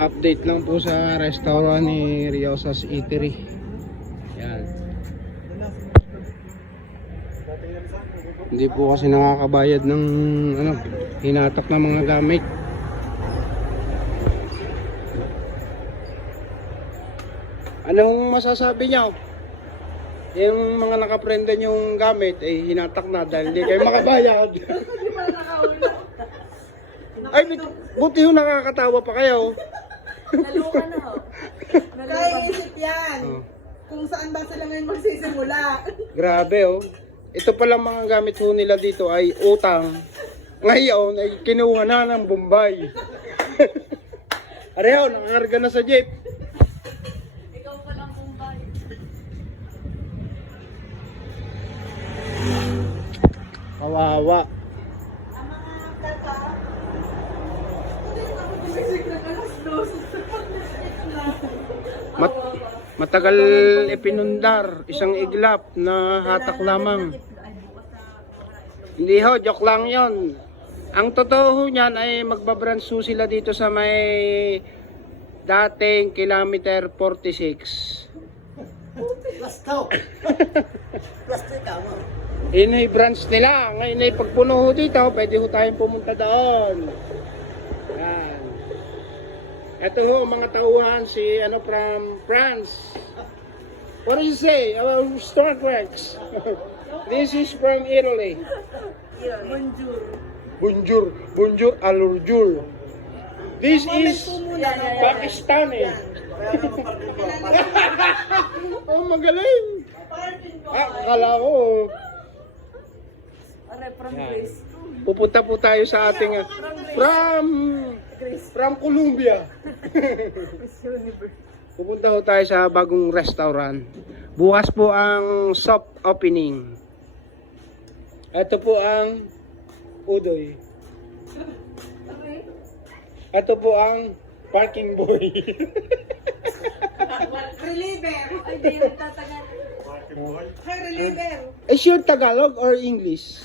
Update lang po sa restaurant ni Riosa's Eatery. Yan. Hindi po kasi nakakabayad ng hinatak ng mga gamit. Anong masasabi niyo? Yung mga nakaprenda yung gamit ay hinatak na dahil hindi kayo makabayad. Ay, buti yung nakakatawa pa kayo. Naluka na ho. Kaya isip yan. Oh. Kung saan ba sila ngayon magsisimula. Grabe oh. Ito palang mga gamit ho nila dito ay utang. Ngayon ay kinuha na ng Bombay. Areho, nakarga na sa jeep. Ikaw pa lang kung bakit. Kawawa. Ang mga plata, hindi ako gumisig na alas 12 sa pag-isip na. Matagal ipinundar, isang iglap na hatak lamang. Hindi ho, joke lang yon. Ang totoo ho niyan ay magbabranso sila dito sa may dating kilometer 46. Yun ay branch nila. Ngayon ay pagpuno ho dito, pwede ho tayong pumunta doon. Yan. Ito ho, mga tauhan si from France. What do you say about Starbucks? This is from Italy. Bonjour. Bonjour, bonjour, alurjur. This is Pakistani. Oh, magaling. Akala ko. From Yan. Greece. Pupunta po tayo sa ating from Colombia. Pupunta po tayo sa bagong restaurant. Bukas po ang soft opening. Ito po ang Udoy. Ito po ang parking boy. Reliever. Ay, di yung tatagal. Hi, reliever. Is your Tagalog or English?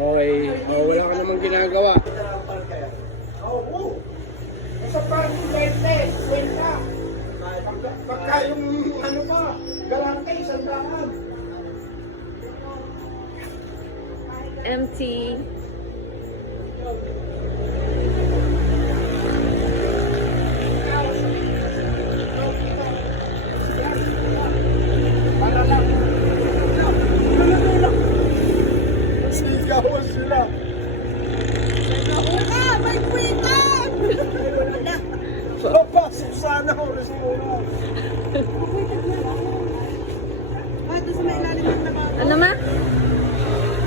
Okay, wala ka namang ginagawa. Oo. Sa parking light, kwenta. Pagka yung pa, galante, isang daan. Empty. Para lang. Sigawan sila. May kwitan! Pasok sana ako, restaurant. Ay, doon sa may ilalim ng nabago. Ano ma?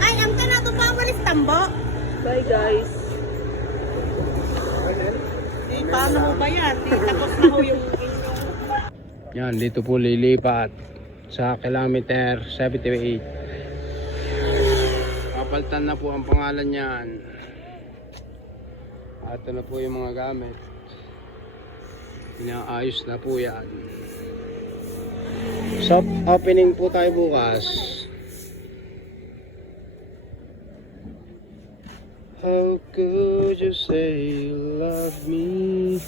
Ay, ang kanato pa walis tambo. Bye guys. Eh, paano mo ba yan? Tapos na ho yung inyong... Yan, dito po lilipat sa kilometer 78. Papalitan na po ang pangalan niyan. Ito na po yung mga gamit. Inaayos na po yan. Soft opening po tayo bukas. How could you say you love me?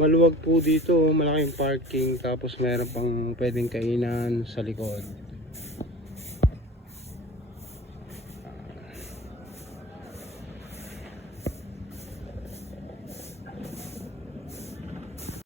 Maluwag po dito, malaking parking, tapos meron pang pwedeng kainan sa likod.